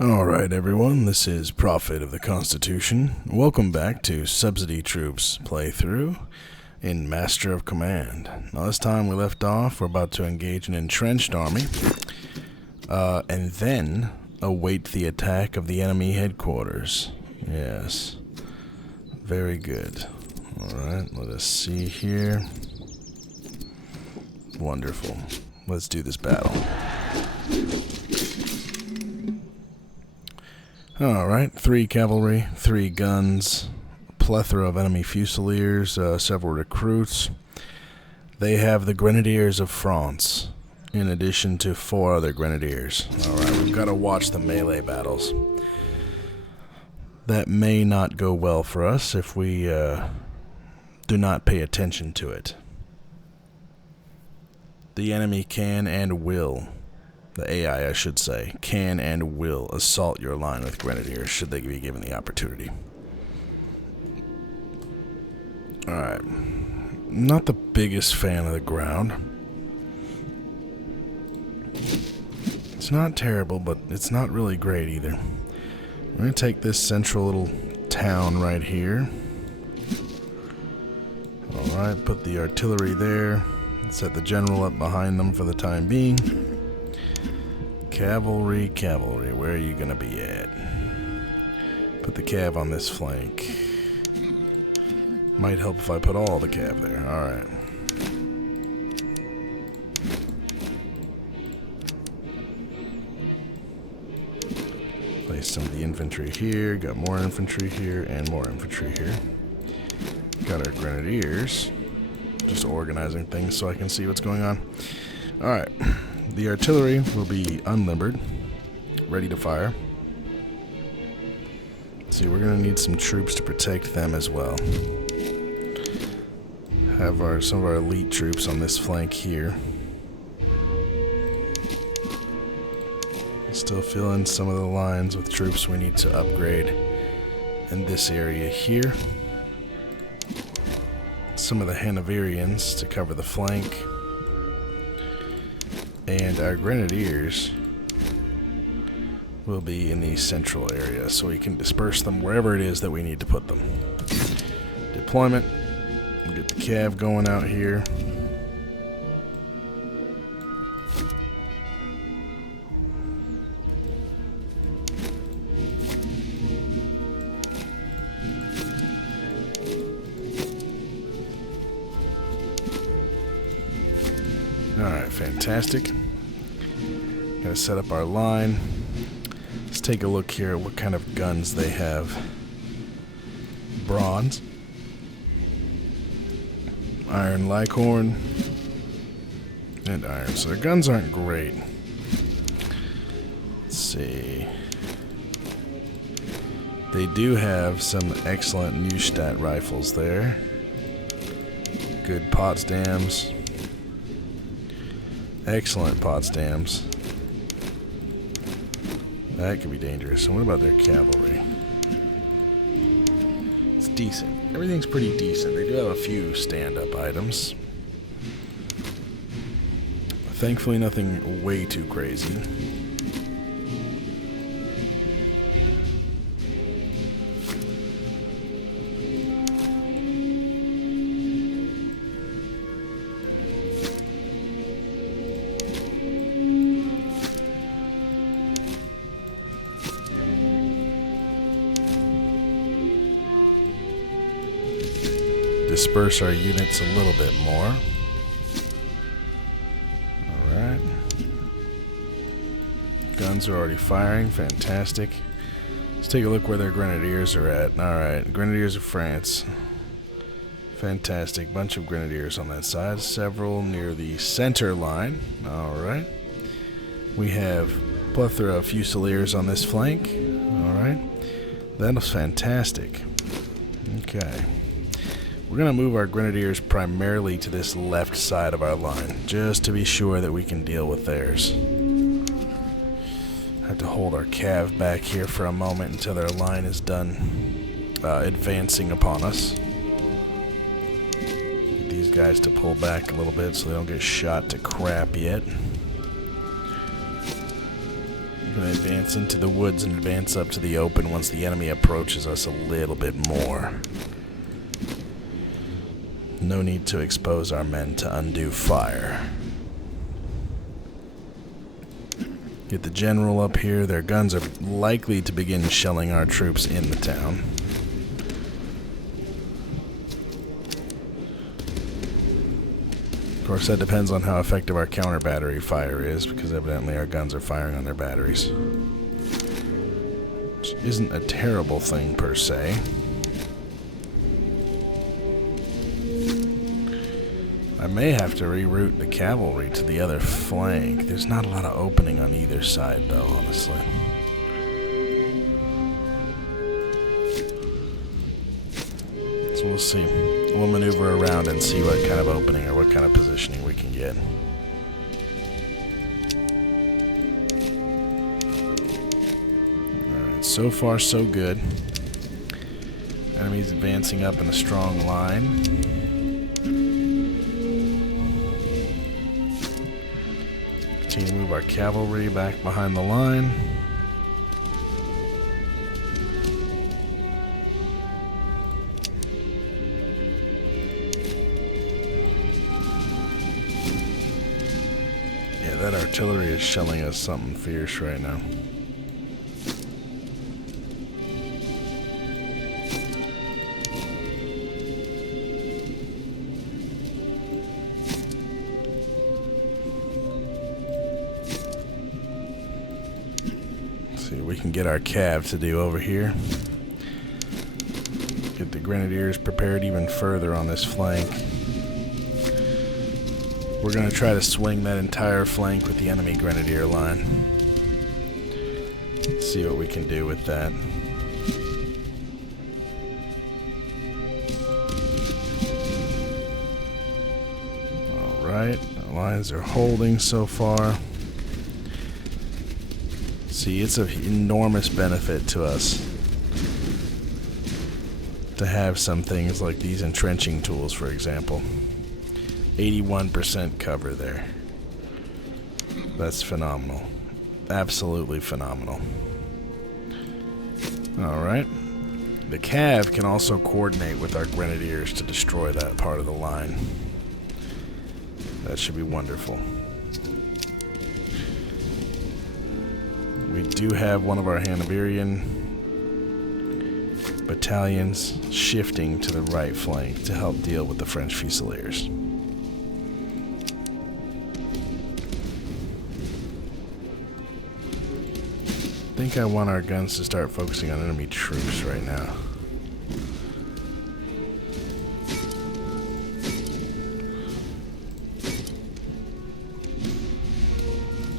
Alright everyone, this is Prophet of the Constitution. Welcome back to Subsidy Troops playthrough in Master of Command. Now this time we left off, we're about to engage an entrenched army, and then await the attack of the enemy headquarters. Yes, very good. Alright, let us see here. Wonderful. Let's do this battle. Alright, 3 cavalry, 3 guns, plethora of enemy fusiliers, several recruits. They have the Grenadiers of France, in addition to 4 other Grenadiers. Alright, we've got to watch the melee battles. That may not go well for us if we do not pay attention to it. The enemy can and will, the AI I should say, can and will assault your line with Grenadiers should they be given the opportunity. Alright. Not the biggest fan of the ground. It's not terrible, but it's not really great either. We're going to take this central little town right here. Alright, put the artillery there. Set the general up behind them for the time being. Cavalry, where are you gonna be at? Put the cav on this flank. Might help if I put all the cav there. Alright. Place some of the infantry here. Got more infantry here and more infantry here. Got our grenadiers. Just organizing things so I can see what's going on. Alright. The artillery will be unlimbered, ready to fire. See, we're going to need some troops to protect them as well. Have some of our elite troops on this flank here. Still filling some of the lines with troops we need to upgrade in this area here. Some of the Hanoverians to cover the flank. And our Grenadiers will be in the central area, so we can disperse them wherever it is that we need to put them. Deployment. We'll get the cav going out here. Alright, fantastic. Gotta set up our line. Let's take a look here at what kind of guns they have. Bronze. Iron Leghorn. And iron. So their guns aren't great. Let's see. They do have some excellent Neustadt rifles there. Good Potsdams. Excellent Potsdams. That could be dangerous. So what about their cavalry? It's decent. Everything's pretty decent. They do have a few stand-up items. Thankfully nothing way too crazy. Disperse our units a little bit more. Alright. Guns are already firing. Fantastic. Let's take a look where their Grenadiers are at. Alright. Grenadiers of France. Fantastic. Bunch of Grenadiers on that side. Several near the center line. Alright. We have plethora of Fusiliers on this flank. Alright. That was fantastic. Okay. We're going to move our Grenadiers primarily to this left side of our line, just to be sure that we can deal with theirs. Have to hold our cav back here for a moment until their line is done advancing upon us. Get these guys to pull back a little bit so they don't get shot to crap yet. We're going to advance into the woods and advance up to the open once the enemy approaches us a little bit more. No need to expose our men to undue fire. Get the general up here. Their guns are likely to begin shelling our troops in the town. Of course, that depends on how effective our counter battery fire is, because evidently our guns are firing on their batteries. Which isn't a terrible thing per se. I may have to reroute the cavalry to the other flank. There's not a lot of opening on either side, though, honestly. So we'll see. We'll maneuver around and see what kind of opening or what kind of positioning we can get. Alright, so far so good. Enemies advancing up in a strong line. Continue to move our cavalry back behind the line. Yeah, that artillery is shelling us something fierce right now. See what we can get our cav to do over here. Get the grenadiers prepared even further on this flank. We're going to try to swing that entire flank with the enemy grenadier line. See what we can do with that. Alright, the lines are holding so far. See, it's of enormous benefit to us to have some things like these entrenching tools, for example. 81% cover there. That's phenomenal. Absolutely phenomenal. Alright. The cav can also coordinate with our grenadiers to destroy that part of the line. That should be wonderful. We do have one of our Hanoverian battalions shifting to the right flank to help deal with the French Fusiliers. I think I want our guns to start focusing on enemy troops right now.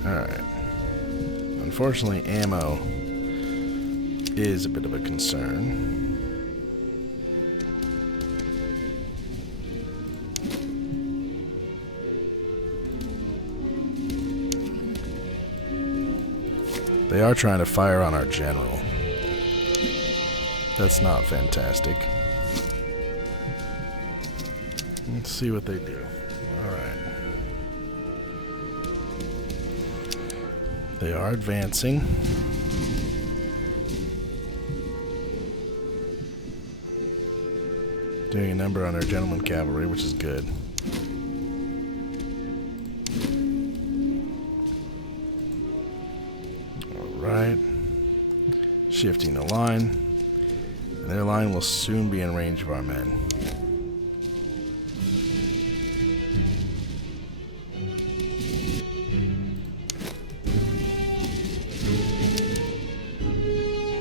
Alright. Unfortunately, ammo is a bit of a concern. They are trying to fire on our general. That's not fantastic. Let's see what they do. Alright. They are advancing. Doing a number on our gentleman cavalry, which is good. Alright. Shifting the line. And their line will soon be in range of our men.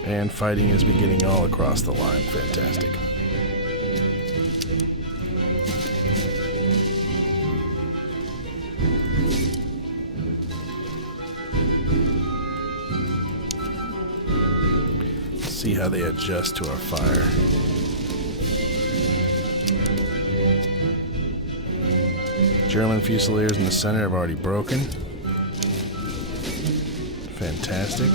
And fighting is beginning all across the line. Fantastic. See how they adjust to our fire. German Fusiliers in the center have already broken. Fantastic.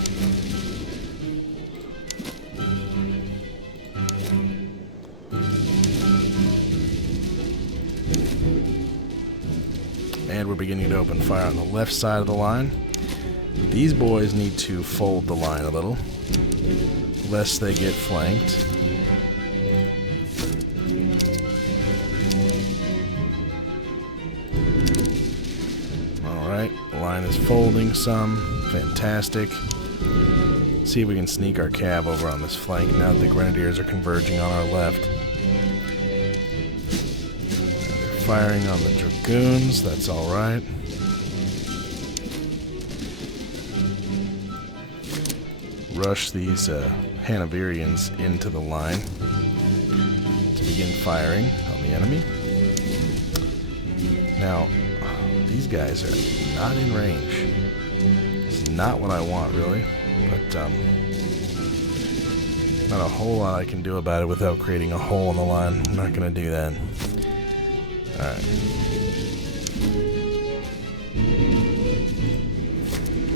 And we're beginning to open fire on the left side of the line. These boys need to fold the line a little, lest they get flanked. Alright, the line is folding some. Fantastic. See if we can sneak our cav over on this flank now that the grenadiers are converging on our left. They're firing on the dragoons, that's alright. Rush these Hanoverians into the line to begin firing on the enemy. Now, these guys are not in range. It's not what I want, really, but not a whole lot I can do about it without creating a hole in the line. I'm not going to do that. Alright.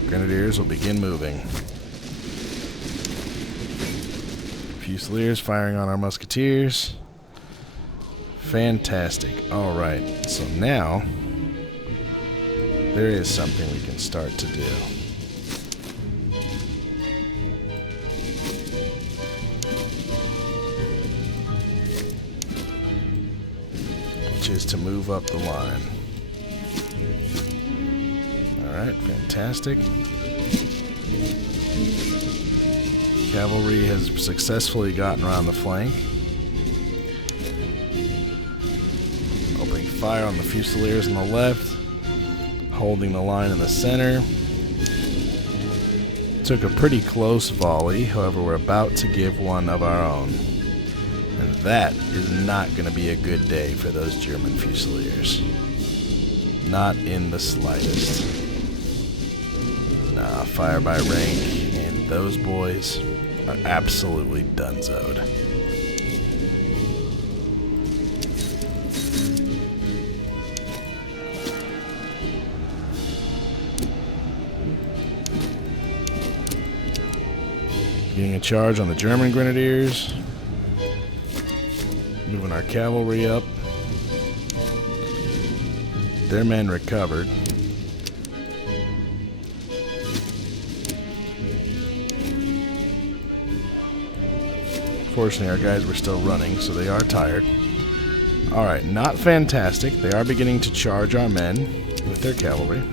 Grenadiers will begin moving. Fusiliers firing on our musketeers. Fantastic. Alright, so now there is something we can start to do. Which is to move up the line. Alright, fantastic. Cavalry has successfully gotten around the flank. Opening fire on the Fusiliers on the left. Holding the line in the center. Took a pretty close volley, however we're about to give one of our own. And that is not going to be a good day for those German Fusiliers. Not in the slightest. Nah, fire by rank, and those boys are absolutely donezoed. Getting a charge on the German Grenadiers. Moving our cavalry up. Their men recovered. Fortunately, our guys were still running, so they are tired. Alright, not fantastic. They are beginning to charge our men with their cavalry.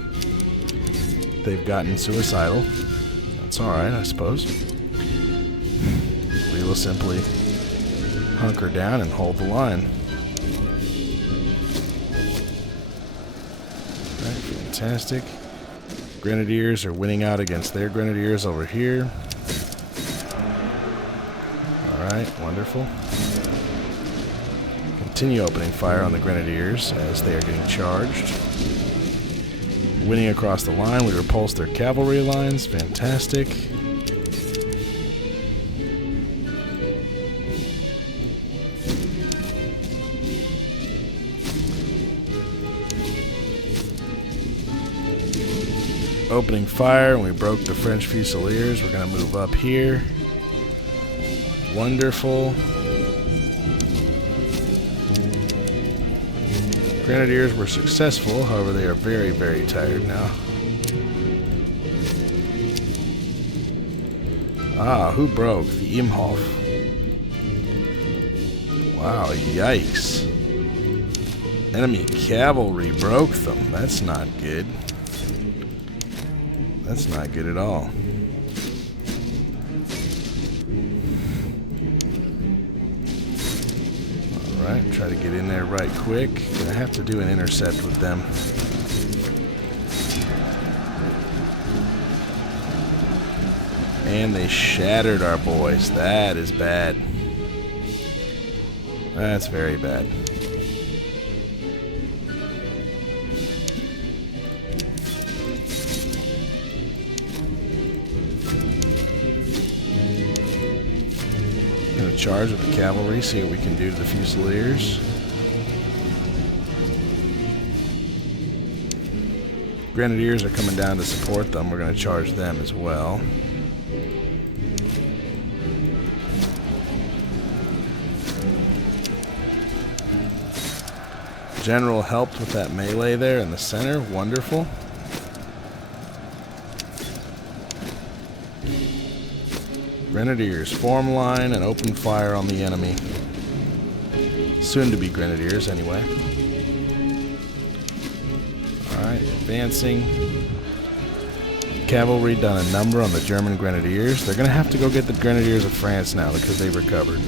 They've gotten suicidal. That's alright, I suppose. We will simply hunker down and hold the line. Alright, fantastic. Grenadiers are winning out against their grenadiers over here. Alright, wonderful. Continue opening fire on the grenadiers as they are getting charged. Winning across the line, we repulse their cavalry lines. Fantastic. Opening fire, and we broke the French Fusiliers. We're going to move up here. Wonderful. Grenadiers were successful, however they are very, very tired now. Ah, who broke? The Imhoff. Wow, yikes. Enemy cavalry broke them. That's not good. That's not good at all. Alright, try to get in there right quick. Gonna have to do an intercept with them. And they shattered our boys. That is bad. That's very bad. Gonna charge with the cavalry, see what we can do to the Fusiliers. Grenadiers are coming down to support them. We're gonna charge them as well. General helped with that melee there in the center. Wonderful. Grenadiers, form line and open fire on the enemy. Soon to be Grenadiers, anyway. Alright, advancing. Cavalry done a number on the German Grenadiers. They're going to have to go get the Grenadiers of France now because they've recovered.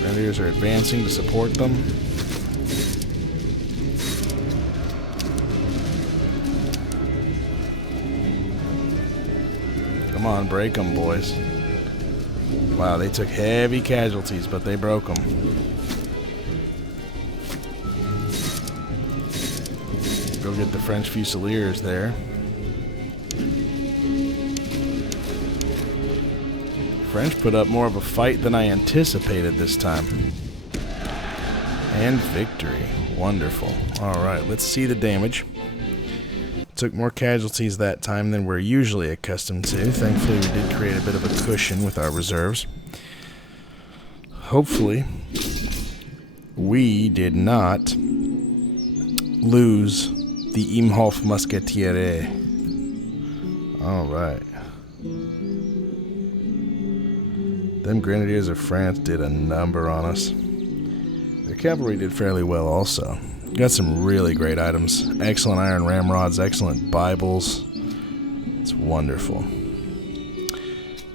Grenadiers are advancing to support them. Come on, break them, boys. Wow, they took heavy casualties, but they broke them. Go get the French Fusiliers there. French put up more of a fight than I anticipated this time. And victory. Wonderful. Alright, let's see the damage. Took more casualties that time than we're usually accustomed to. Thankfully, we did create a bit of a cushion with our reserves. Hopefully, we did not lose the Imhoff Musketeers. Alright. Them Grenadiers of France did a number on us. Their cavalry did fairly well also. Got some really great items. Excellent iron ramrods, excellent Bibles. It's wonderful.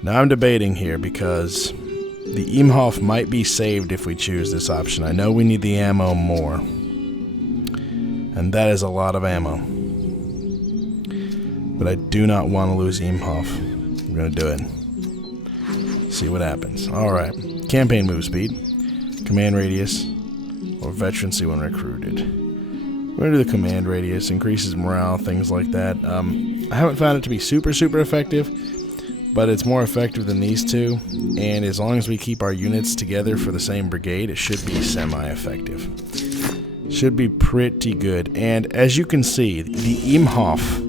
Now I'm debating here because the Imhoff might be saved if we choose this option. I know we need the ammo more. And that is a lot of ammo. But I do not want to lose Imhoff. I'm going to do it. See what happens. Alright. Campaign move speed. Command radius. Or veterancy when recruited. We're going to do the command radius. Increases morale, things like that. I haven't found it to be super effective. But it's more effective than these two. And as long as we keep our units together for the same brigade, it should be semi-effective. Should be pretty good. And as you can see, the Imhoff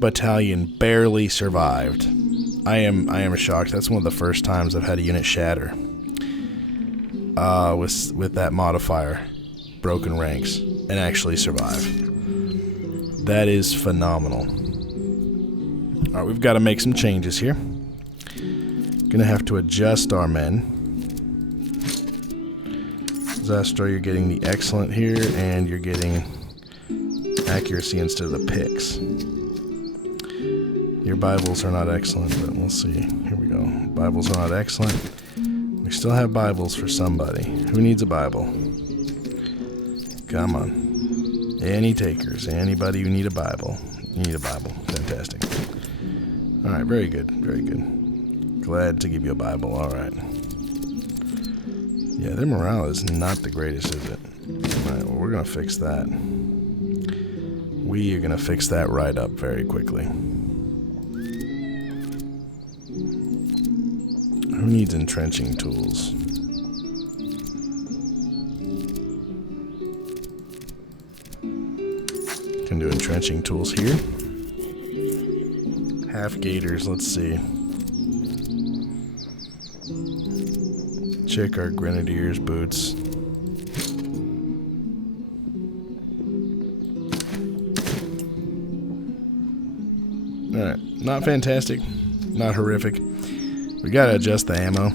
battalion barely survived. I am shocked. That's one of the first times I've had a unit shatter with that modifier, broken ranks, and actually survive. That is phenomenal. Alright, we've got to make some changes here. Gonna have to adjust our men. Zastro, you're getting the excellent here, and you're getting accuracy instead of the picks. Your Bibles are not excellent, but we'll see. Here we go. Bibles are not excellent. We still have Bibles for somebody. Who needs a Bible? Come on. Any takers? Anybody who need a Bible? You need a Bible. Fantastic. Alright, very good. Very good. Glad to give you a Bible. Alright. Yeah, their morale is not the greatest, is it? Alright, well, we're going to fix that. We are going to fix that right up very quickly. Who needs entrenching tools? Can do entrenching tools here. Half gators, let's see. Check our Grenadiers boots. Alright, not fantastic, not horrific. We gotta adjust the ammo.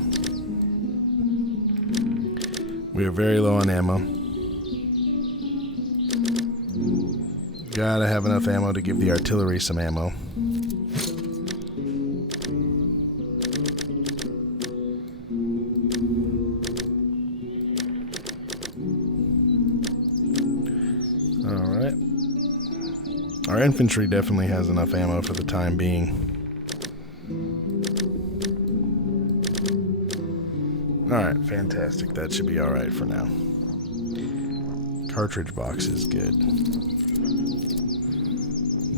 We are very low on ammo. Gotta have enough ammo to give the artillery some ammo. Alright. Our infantry definitely has enough ammo for the time being. Alright, fantastic. That should be alright for now. Cartridge box is good.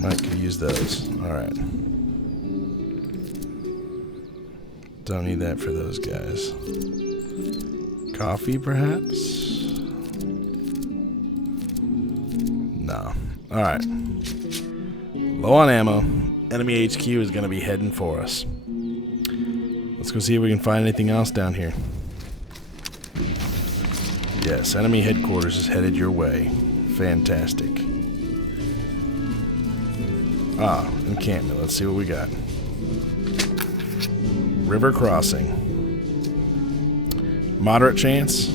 Might could use those. Alright. Don't need that for those guys. Coffee, perhaps? No. Alright. Low on ammo. Enemy HQ is going to be heading for us. Let's go see if we can find anything else down here. Yes, enemy headquarters is headed your way. Fantastic. Ah, encampment. Let's see what we got. River crossing. Moderate chance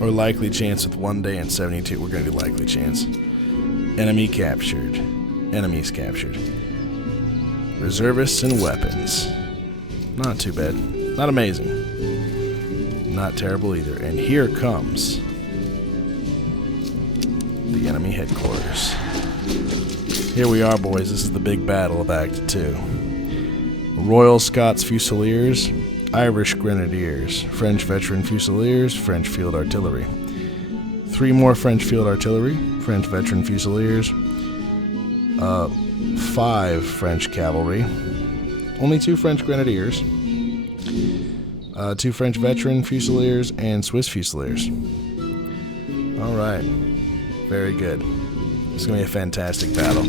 or likely chance with 1 day and 72. We're going to do likely chance. Enemy captured. Enemies captured. Reservists and weapons. Not too bad. Not amazing. Not terrible either. And here comes the enemy headquarters. Here we are, boys. This is the big battle of Act 2. Royal Scots Fusiliers, Irish Grenadiers, French Veteran Fusiliers, French Field Artillery. 3 more French Field Artillery, French Veteran Fusiliers, 5 French Cavalry, only 2 French Grenadiers, 2 French Veteran Fusiliers, and Swiss Fusiliers. Alright, very good. This is going to be a fantastic battle.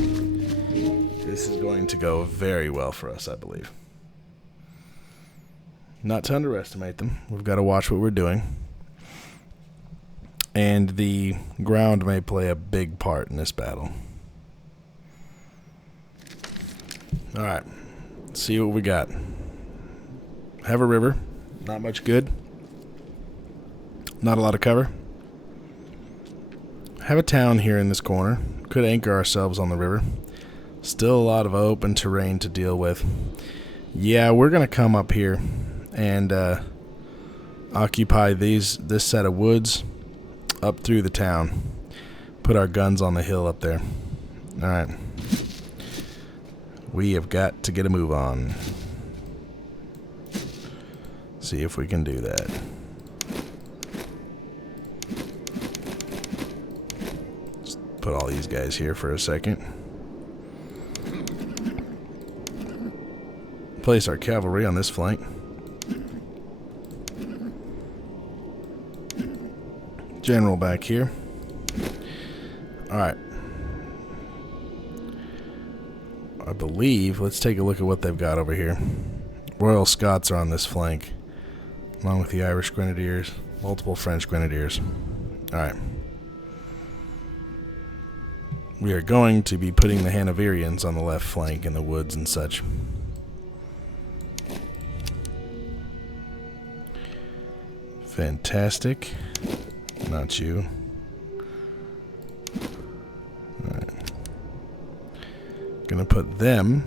This is going to go very well for us, I believe. Not to underestimate them. We've got to watch what we're doing. And the ground may play a big part in this battle. Alright, let's see what we got. Have a river. Not much good. Not a lot of cover. Have a town here in this corner. Could anchor ourselves on the river. Still a lot of open terrain to deal with. Yeah, we're going to come up here and occupy this set of woods up through the town. Put our guns on the hill up there. Alright. We have got to get a move on. See if we can do that. Just put all these guys here for a second. Place our cavalry on this flank. General back here. Alright. I believe, let's take a look at what they've got over here. Royal Scots are on this flank, along with the Irish Grenadiers, multiple French Grenadiers. Alright. We are going to be putting the Hanoverians on the left flank in the woods and such. Fantastic. Not you. Alright. Gonna put them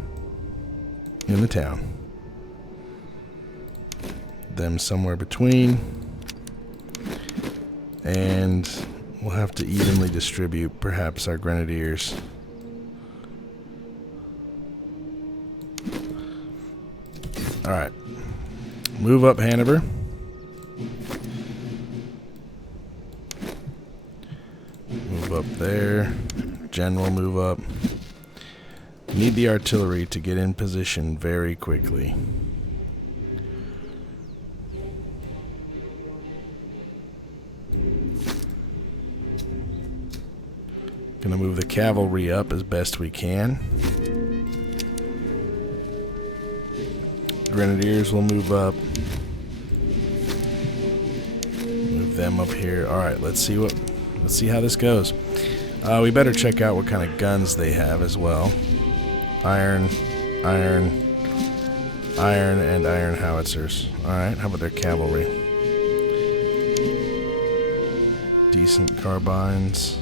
in the town. Them somewhere between. And we'll have to evenly distribute perhaps our grenadiers. Alright. Move up Hanover. Move up there. General move up. Need the artillery to get in position very quickly. Gonna move the cavalry up as best we can. Grenadiers will move up. Move them up here. Alright, let's see how this goes. We better check out what kind of guns they have as well. Iron, and iron howitzers. Alright, how about their cavalry? Decent carbines.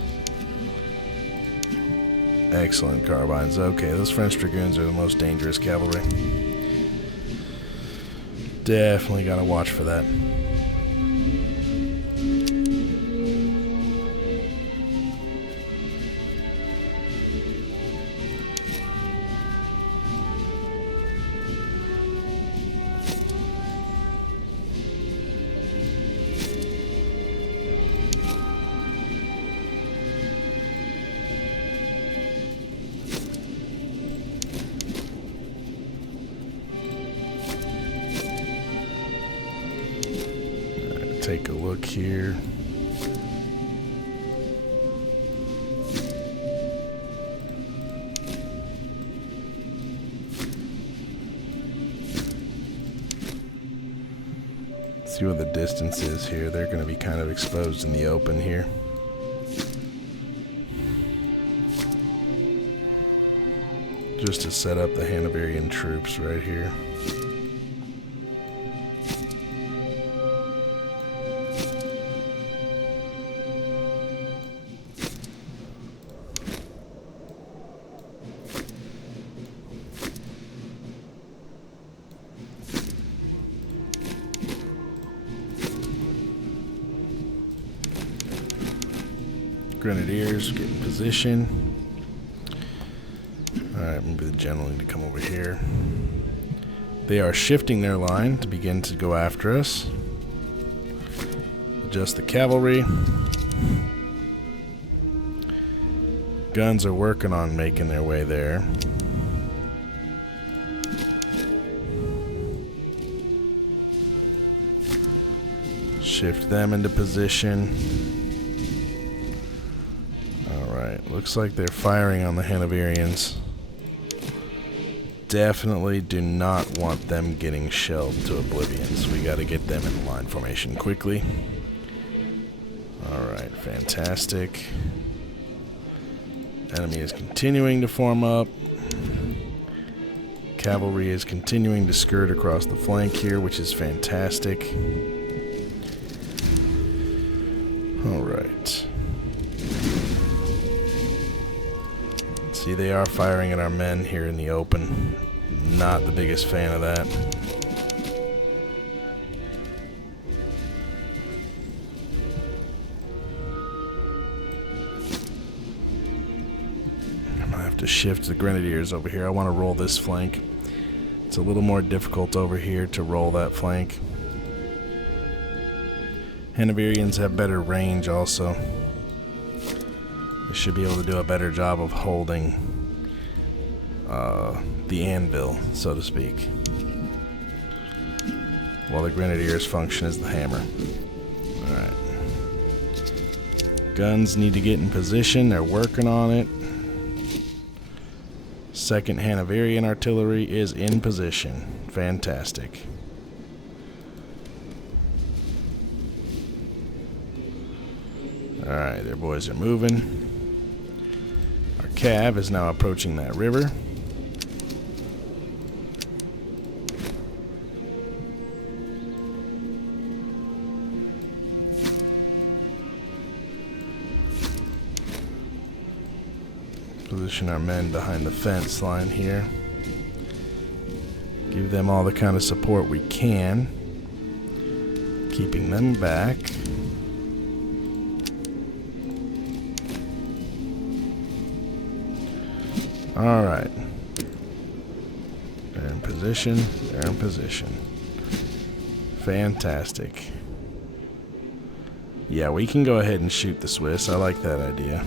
Excellent carbines. Okay, those French dragoons are the most dangerous cavalry. Definitely gotta watch for that. Take a look here. See what the distance is here. They're going to be kind of exposed in the open here. Just to set up the Hanoverian troops right here. Grenadiers get in position. Alright, maybe the general need to come over here. They are shifting their line to begin to go after us. Adjust the cavalry. Guns are working on making their way there. Shift them into position. Alright, looks like they're firing on the Hanoverians. Definitely do not want them getting shelled to oblivion, so we gotta get them in line formation quickly. Alright, fantastic. Enemy is continuing to form up. Cavalry is continuing to skirt across the flank here, which is fantastic. Alright. See, they are firing at our men here in the open. Not the biggest fan of that. I'm gonna have to shift the Grenadiers over here. I want to roll this flank. It's a little more difficult over here to roll that flank. Hanoverians have better range also. They should be able to do a better job of holding the anvil, so to speak, while the Grenadiers function as the hammer. Alright. Guns need to get in position. They're working on it. Second Hanoverian artillery is in position. Fantastic. Alright, their boys are moving. Our cav is now approaching that river. Position our men behind the fence line here. Give them all the kind of support we can. Keeping them back. Alright. They're in position. They're in position. Fantastic. Yeah, we can go ahead and shoot the Swiss. I like that idea.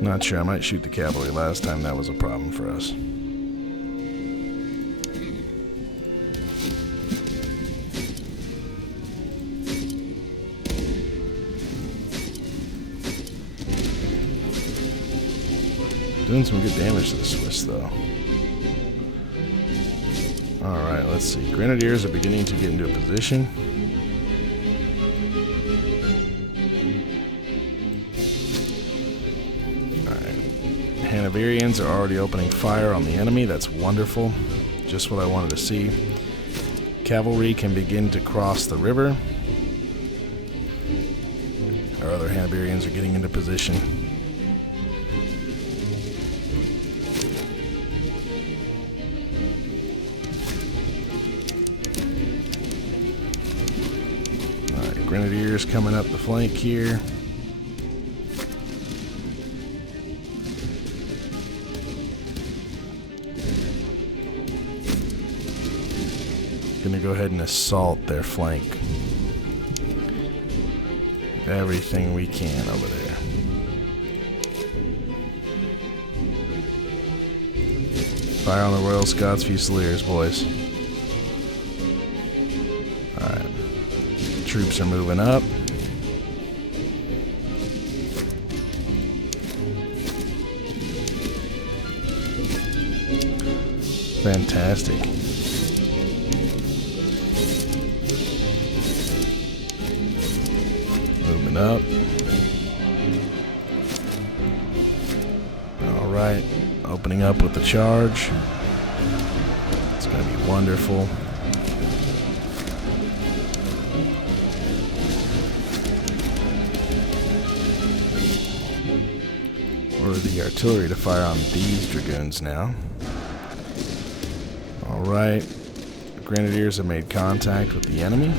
Not sure. I might shoot the cavalry. Last time that was a problem for us. Doing some good damage to the Swiss, though. Alright, let's see. Grenadiers are beginning to get into a position. Alright. Hanoverians are already opening fire on the enemy. That's wonderful. Just what I wanted to see. Cavalry can begin to cross the river. Our other Hanoverians are getting into position. Grenadiers coming up the flank here. Gonna go ahead and assault their flank. Everything we can over there. Fire on the Royal Scots Fusiliers, boys. Alright. Troops are moving up. Fantastic. Moving up. Alright. Opening up with the charge. It's going to be wonderful. Order the artillery to fire on these dragoons now. Alright. Grenadiers have made contact with the enemy.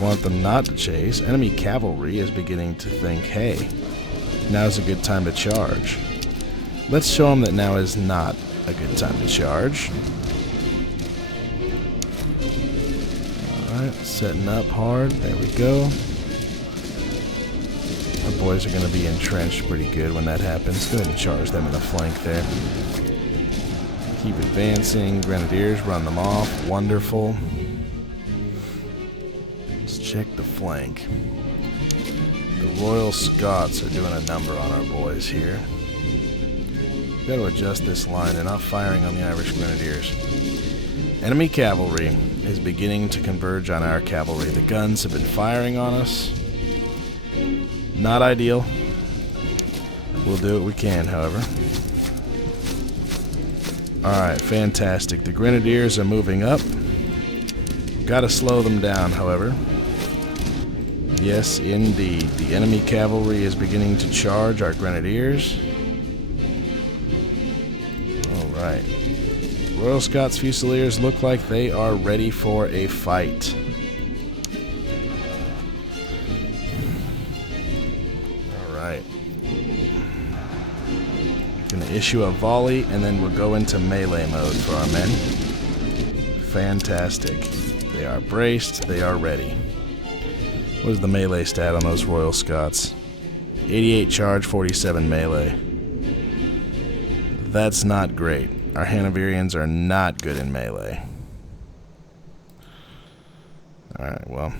Want them not to chase. Enemy cavalry is beginning to think, hey, now's a good time to charge. Let's show them that now is not a good time to charge. Alright, setting up hard. There we go. Our boys are going to be entrenched pretty good when that happens. Go ahead and charge them in the flank there. Keep advancing. Grenadiers, run them off. Wonderful. Let's check the flank. The Royal Scots are doing a number on our boys here. We've got to adjust this line. They're not firing on the Irish Grenadiers. Enemy cavalry is beginning to converge on our cavalry. The guns have been firing on us. Not ideal. We'll do what we can, however. Alright, fantastic. The Grenadiers are moving up. Gotta slow them down, however. Yes, indeed. The enemy cavalry is beginning to charge our Grenadiers. Alright. Royal Scots Fusiliers look like they are ready for a fight. Alright. Gonna issue a volley, and then we'll go into melee mode for our men. Fantastic. They are braced, they are ready. What is the melee stat on those Royal Scots? 88 charge, 47 melee. That's not great. Our Hanoverians are not good in melee. Alright, well.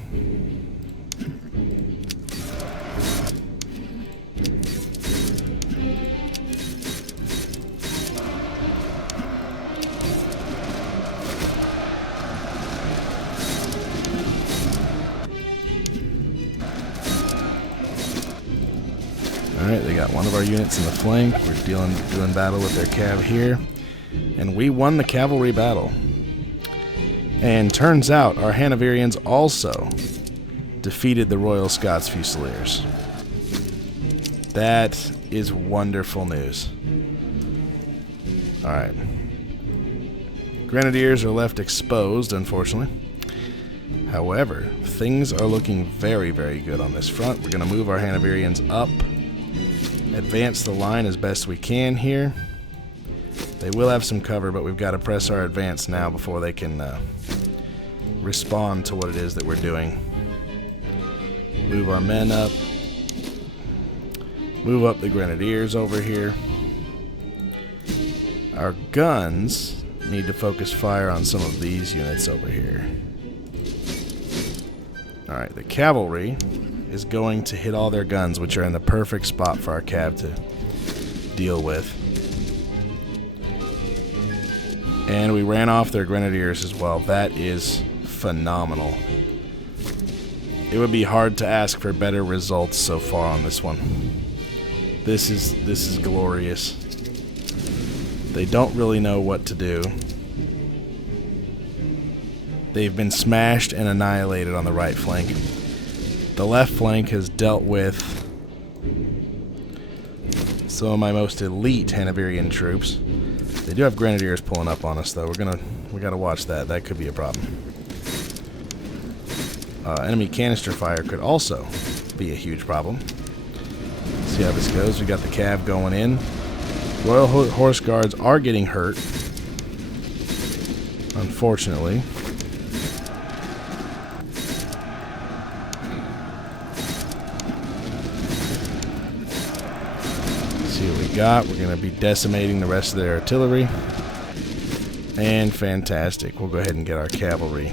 Alright, they got one of our units in the flank. We're doing battle with their cav here. And we won the cavalry battle. And turns out our Hanoverians also defeated the Royal Scots Fusiliers. That is wonderful news. Alright. Grenadiers are left exposed, unfortunately. However, things are looking very, very good on this front. We're going to move our Hanoverians up. Advance the line as best we can here. They will have some cover, but we've got to press our advance now before they can respond to what it is that we're doing. Move our men up. Move up the Grenadiers over here. Our guns need to focus fire on some of these units over here. Alright, the cavalry is going to hit all their guns, which are in the perfect spot for our cav to deal with. And we ran off their Grenadiers as well. That is phenomenal. It would be hard to ask for better results so far on this one. This is glorious. They don't really know what to do. They've been smashed and annihilated on the right flank. The left flank has dealt with some of my most elite Hanoverian troops. They do have Grenadiers pulling up on us, though. We gotta watch that. That could be a problem. Enemy canister fire could also be a huge problem. Let's see how this goes. We got the cav going in. Royal Horse Guards are getting hurt, unfortunately. We're going to be decimating the rest of their artillery. And fantastic. We'll go ahead and get our cavalry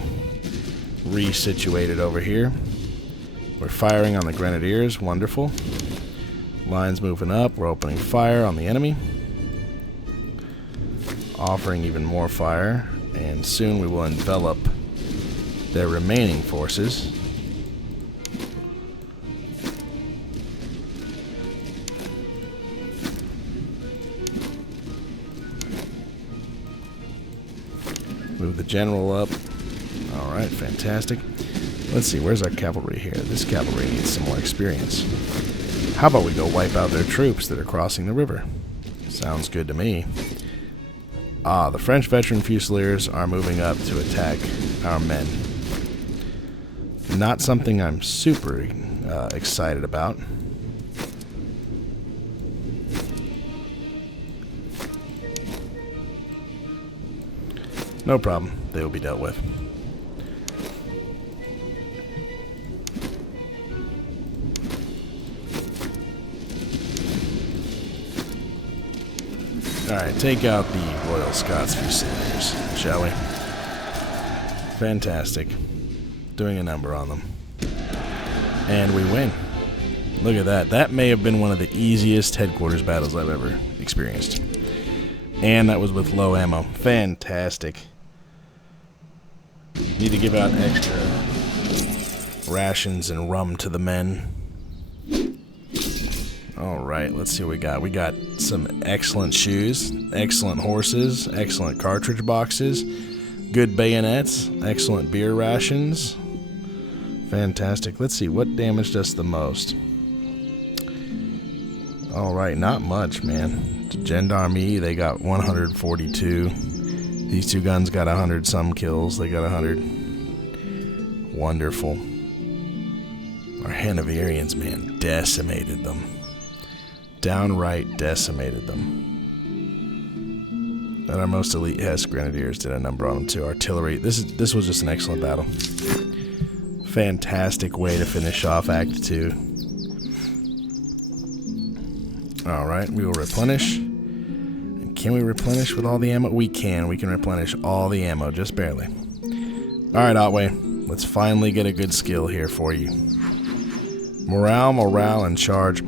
resituated over here. We're firing on the Grenadiers. Wonderful. Lines moving up. We're opening fire on the enemy. Offering even more fire. And soon we will envelop their remaining forces. Move the general up. Alright, fantastic. Let's see, where's our cavalry here? This cavalry needs some more experience. How about we go wipe out their troops that are crossing the river? Sounds good to me. Ah, the French veteran Fusiliers are moving up to attack our men. Not something I'm super excited about. No problem. They will be dealt with. Alright, take out the Royal Scots Fusiliers, shall we? Fantastic. Doing a number on them. And we win. Look at that. That may have been one of the easiest headquarters battles I've ever experienced. And that was with low ammo. Fantastic. Need to give out extra rations and rum to the men. Alright, let's see what we got. We got some excellent shoes, excellent horses, excellent cartridge boxes, good bayonets, excellent beer rations. Fantastic. Let's see, what damaged us the most? Alright, not much, man. Gendarmerie, they got 142. These two guns got 100 some kills. They got 100. Wonderful. Our Hanoverians, man, decimated them. Downright decimated them. And our most elite Hesse Grenadiers did a number on them too. Artillery. This was just an excellent battle. Fantastic way to finish off Act 2. Alright, we will replenish. And can we replenish with all the ammo? We can. We can replenish all the ammo, just barely. Alright, Otway. Let's finally get a good skill here for you. Morale, morale, and charge.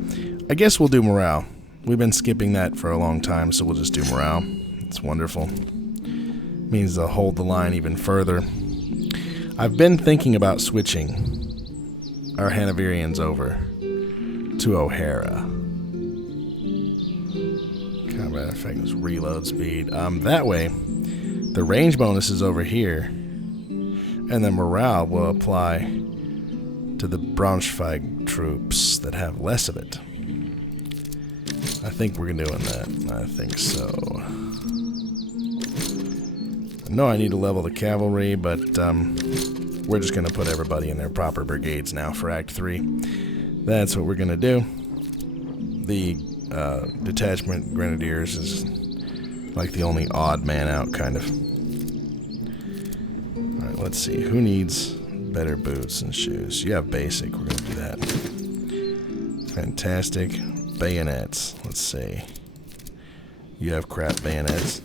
I guess we'll do morale. We've been skipping that for a long time, so we'll just do morale. It's wonderful. Means they'll hold the line even further. I've been thinking about switching our Hanoverians over to O'Hara. Combat effectiveness, reload speed. That way, the range bonus is over here, and the morale will apply to the Braunschweig troops that have less of it. I think we're doing that. I think so. I know I need to level the cavalry, but we're just going to put everybody in their proper brigades now for Act 3. That's what we're going to do. The detachment grenadiers is like the only odd man out, kind of. Alright, let's see. Who needs better boots and shoes? You have basic. We're going to do that. Fantastic. Bayonets. Let's see. You have crap bayonets.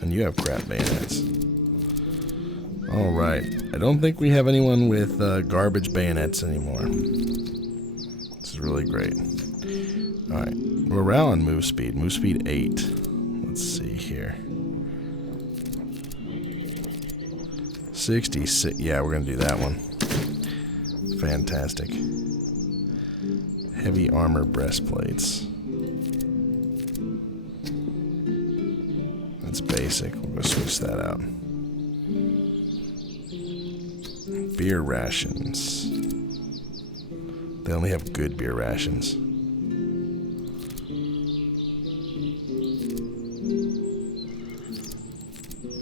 And you have crap bayonets. Alright. I don't think we have anyone with garbage bayonets anymore. This is really great. Alright. Morale and move speed. Move speed 8. Let's see here. 66. Yeah, we're going to do that one. Fantastic. Heavy armor breastplates. That's basic. We'll go switch that out. Beer rations. They only have good beer rations.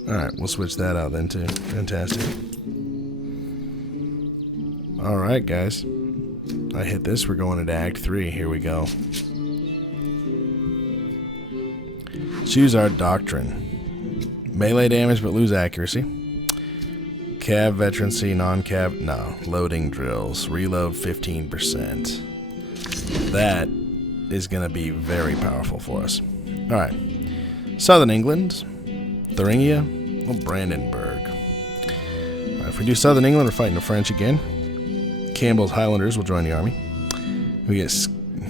Alright, we'll switch that out then too. Fantastic. Alright, guys. I hit this, we're going into Act 3. Here we go. Choose our doctrine. Melee damage but lose accuracy. Cav veterancy, non-cav, no. Loading drills. Reload 15%. That is going to be very powerful for us. Alright. Southern England. Thuringia. Well, Brandenburg. Right, if we do Southern England, we're fighting the French again. Campbell's Highlanders will join the army. We get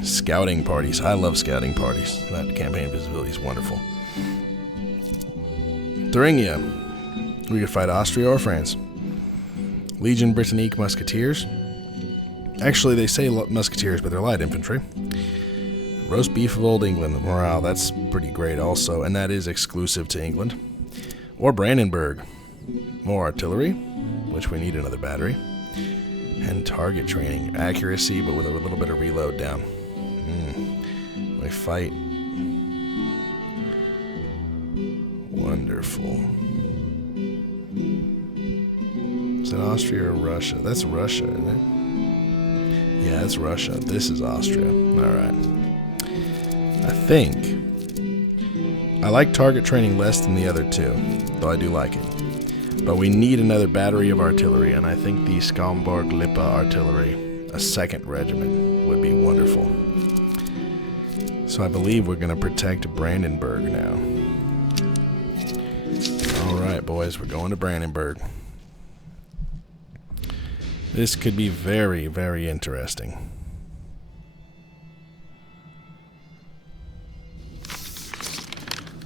scouting parties. I love scouting parties. That campaign visibility is wonderful. Thuringia. We could fight Austria or France. Legion Britannique Musketeers. Actually, they say Musketeers, but they're light infantry. Roast beef of Old England. Morale. That's pretty great also, and that is exclusive to England. Or Brandenburg. More artillery, which we need another battery. And target training. Accuracy, but with a little bit of reload down. We fight. Wonderful. Is it Austria or Russia? That's Russia, isn't it? Yeah, it's Russia. This is Austria. Alright. I think I like target training less than the other two, though I do like it. But we need another battery of artillery, and I think the Skalmborg-Lippe artillery, a second regiment, would be wonderful. So I believe we're going to protect Brandenburg now. Alright, boys, we're going to Brandenburg. This could be very, very interesting.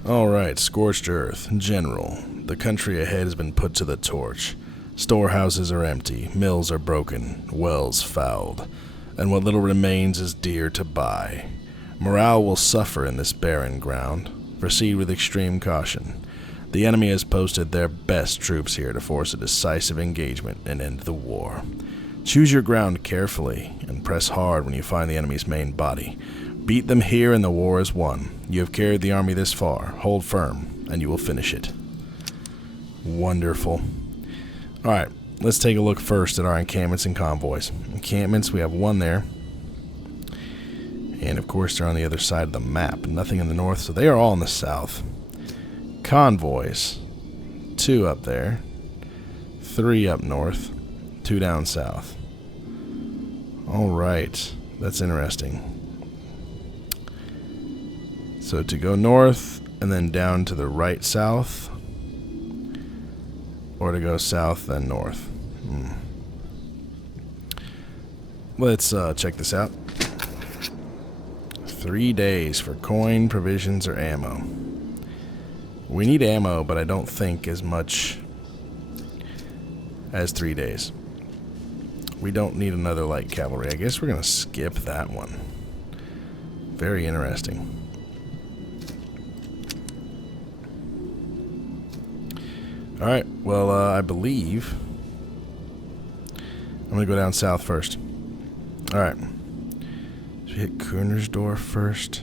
Alright, Scorched Earth. General. The country ahead has been put to the torch. Storehouses are empty, mills are broken, wells fouled, and what little remains is dear to buy. Morale will suffer in this barren ground. Proceed with extreme caution. The enemy has posted their best troops here to force a decisive engagement and end the war. Choose your ground carefully and press hard when you find the enemy's main body. Beat them here and the war is won. You have carried the army this far. Hold firm and you will finish it. Wonderful. Alright, let's take a look first at our encampments and convoys. Encampments, we have one there. And of course they're on the other side of the map. Nothing in the north, so they are all in the south. Convoys, 2 up there, 3 up north, 2 down south. Alright, that's interesting. So to go north and then down to the right south, or to go south then north. Let's check this out. 3 days for coin, provisions, or ammo. We need ammo, but I don't think as much as 3 days. We don't need another light cavalry. I guess we're going to skip that one. Very interesting. Alright, well, I believe I'm going to go down south first. Alright. Should we hit Kronoskaf first?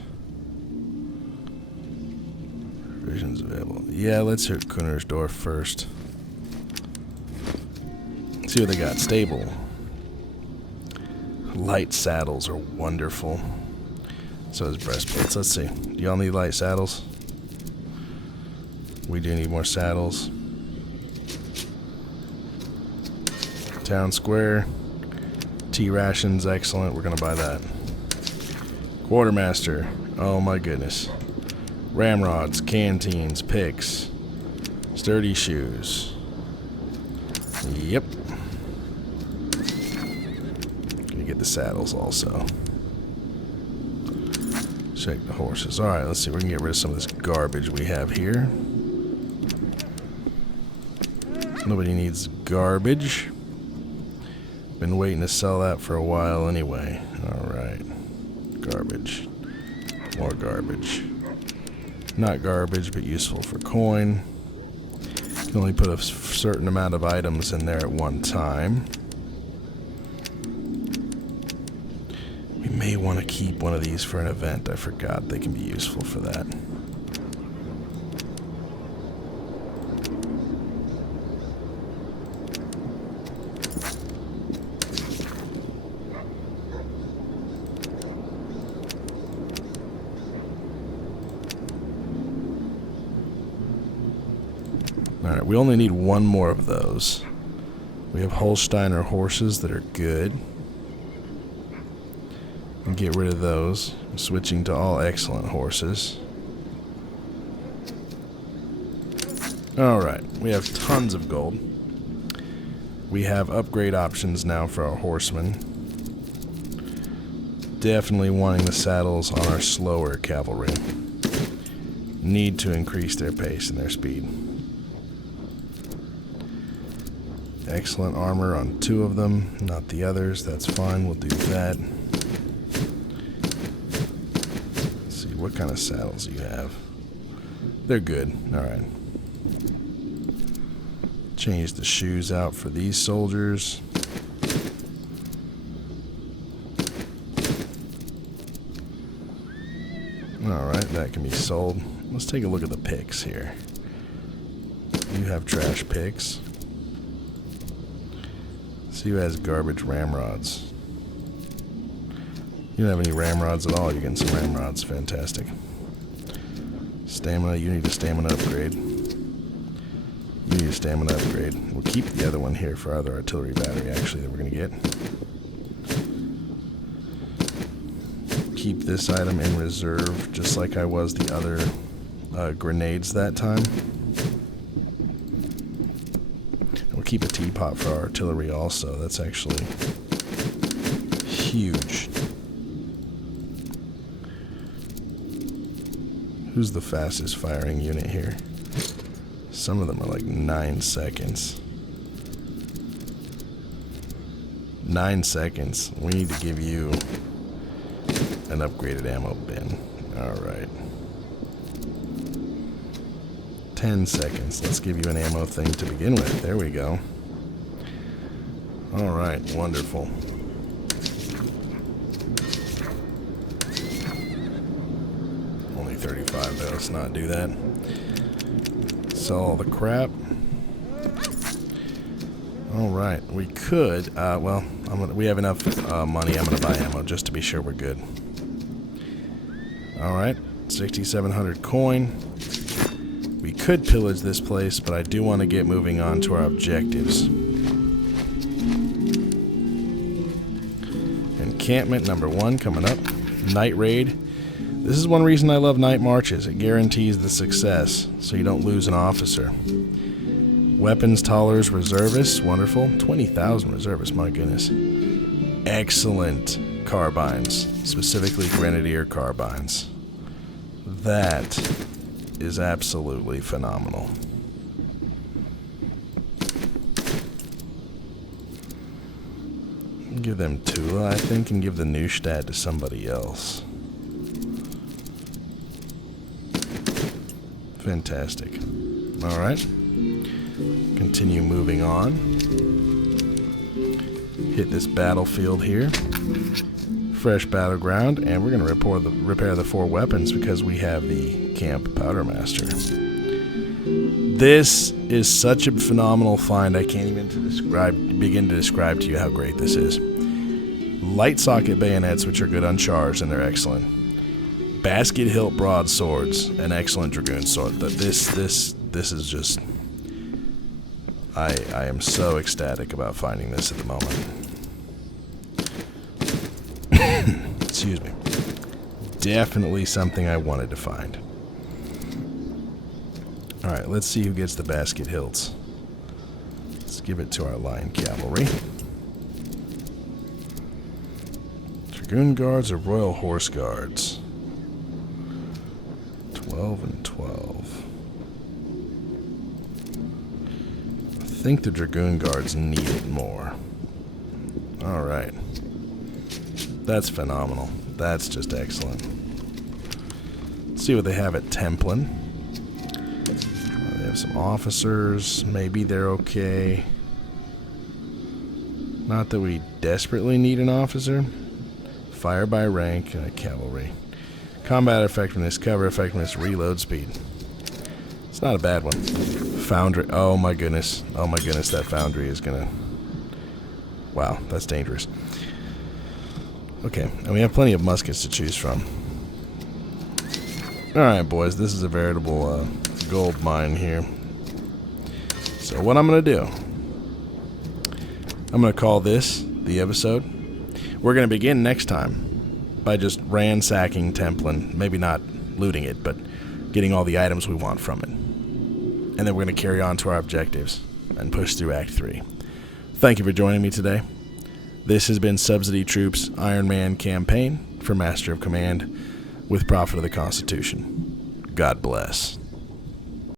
Provisions available. Yeah, let's hit Kronoskaf first. See what they got. Stable. Light saddles are wonderful. So is breastplates. Let's see. Do y'all need light saddles? We do need more saddles. Town square. Tea rations, excellent. We're going to buy that. Quartermaster. Oh my goodness. Ramrods, canteens, picks, sturdy shoes. Yep. Gonna get the saddles also. Check the horses. Alright, let's see if we can get rid of some of this garbage we have here. Nobody needs garbage. Been waiting to sell that for a while anyway. Alright. Garbage. More garbage. Not garbage, but useful for coin. You can only put a certain amount of items in there at one time. We may want to keep one of these for an event. I forgot they can be useful for that. Alright, we only need one more of those. We have Holsteiner horses that are good. And get rid of those. Switching to all excellent horses. Alright, we have tons of gold. We have upgrade options now for our horsemen. Definitely wanting the saddles on our slower cavalry. Need to increase their pace and their speed. Excellent armor on 2 of them, not the others. That's fine, we'll do that. Let's see, what kind of saddles do you have? They're good, alright. Change the shoes out for these soldiers. Alright, that can be sold. Let's take a look at the picks here. You have trash picks. See who has garbage ramrods. You don't have any ramrods at all. You're getting some ramrods. Fantastic. Stamina. You need a stamina upgrade. You need a stamina upgrade. We'll keep the other one here for our other artillery battery, actually, that we're going to get. Keep this item in reserve, just like I was the other grenades that time. We'll keep a teapot for our artillery also. That's actually huge. Who's the fastest firing unit here? Some of them are like 9 seconds. 9 seconds. We need to give you an upgraded ammo bin. Alright. 10 seconds. Let's give you an ammo thing to begin with. There we go. Alright, wonderful. Only 35 though, let's not do that. Sell all the crap. Alright, we could, well, we have enough money. I'm gonna buy ammo just to be sure we're good. Alright, 6,700 coin. We could pillage this place, but I do want to get moving on to our objectives. Encampment number 1 coming up. Night raid. This is one reason I love night marches. It guarantees the success, so you don't lose an officer. Weapons tolerance reservists. Wonderful. 20,000 reservists, my goodness. Excellent carbines, specifically grenadier carbines. That is absolutely phenomenal. Give them Tula, I think, and give the Neustadt to somebody else. Fantastic. Alright. Continue moving on. Hit this battlefield here. Fresh battleground, and we're going to repair the 4 weapons because we have the Camp Powder Master. This is such a phenomenal find, I can't even begin to describe to you how great this is. Light socket bayonets, which are good uncharged, and they're excellent. Basket hilt broadswords, an excellent dragoon sword. This is just... I am so ecstatic about finding this at the moment. Excuse me. Definitely something I wanted to find. Alright, let's see who gets the basket hilts. Let's give it to our line cavalry. Dragoon guards or Royal Horse Guards? 12 and 12. I think the Dragoon guards need it more. Alright. That's phenomenal. That's just excellent. Let's see what they have at Templin. They have some officers. Maybe they're okay. Not that we desperately need an officer. Fire by rank, cavalry. Combat effectiveness, cover effectiveness, reload speed. It's not a bad one. Foundry. Oh my goodness. Oh my goodness, that foundry is gonna... Wow, that's dangerous. Okay, and we have plenty of muskets to choose from. Alright, boys, this is a veritable gold mine here. So what I'm going to do, I'm going to call this the episode. We're going to begin next time by just ransacking Templin. Maybe not looting it, but getting all the items we want from it. And then we're going to carry on to our objectives and push through Act 3. Thank you for joining me today. This has been Subsidy Troops' Ironman campaign for Master of Command with Prophet of the Constitution. God bless.